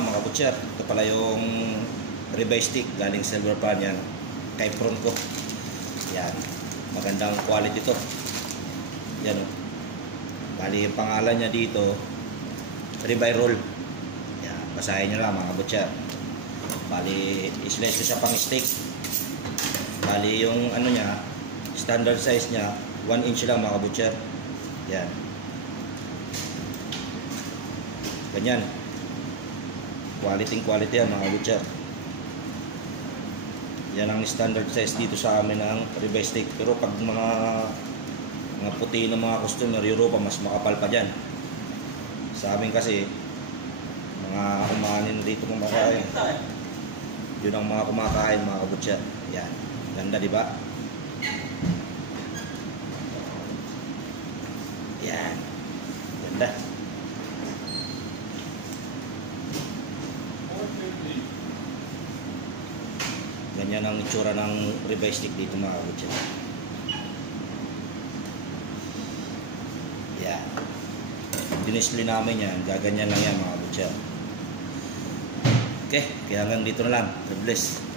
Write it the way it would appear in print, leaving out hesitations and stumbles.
nga mga butcher, ito pala yung ribeye stick galing Silver Pan yan. Kay front ko. Yan. Magandang quality to. Yan o. Bali yung pangalan niya dito, ribeye roll. Yan. Basahin nyo lang mga butcher. Bali, islice ko siya pang steak. Bali yung ano niya, standard size niya, 1 inch lang mga butcher. Yan. Ganyan. Quality yan mga butcher. Yan ang standard size dito sa amin ng ribeye steak. Pero pag mga puti ng mga customer Europa, mas makapal pa dyan. Sa amin kasi mga kumain dito kumakain. Yun ang mga kumakain mga butcher. Yan. Ganda, di ba? Yan. Ganda. Ganyan ang itsura ng ribeye stick dito mga butcher. Yan. Dinisli namin yan. Gaganyan lang yan mga butcher. Okay. Kaya hanggang dito na lang. God bless.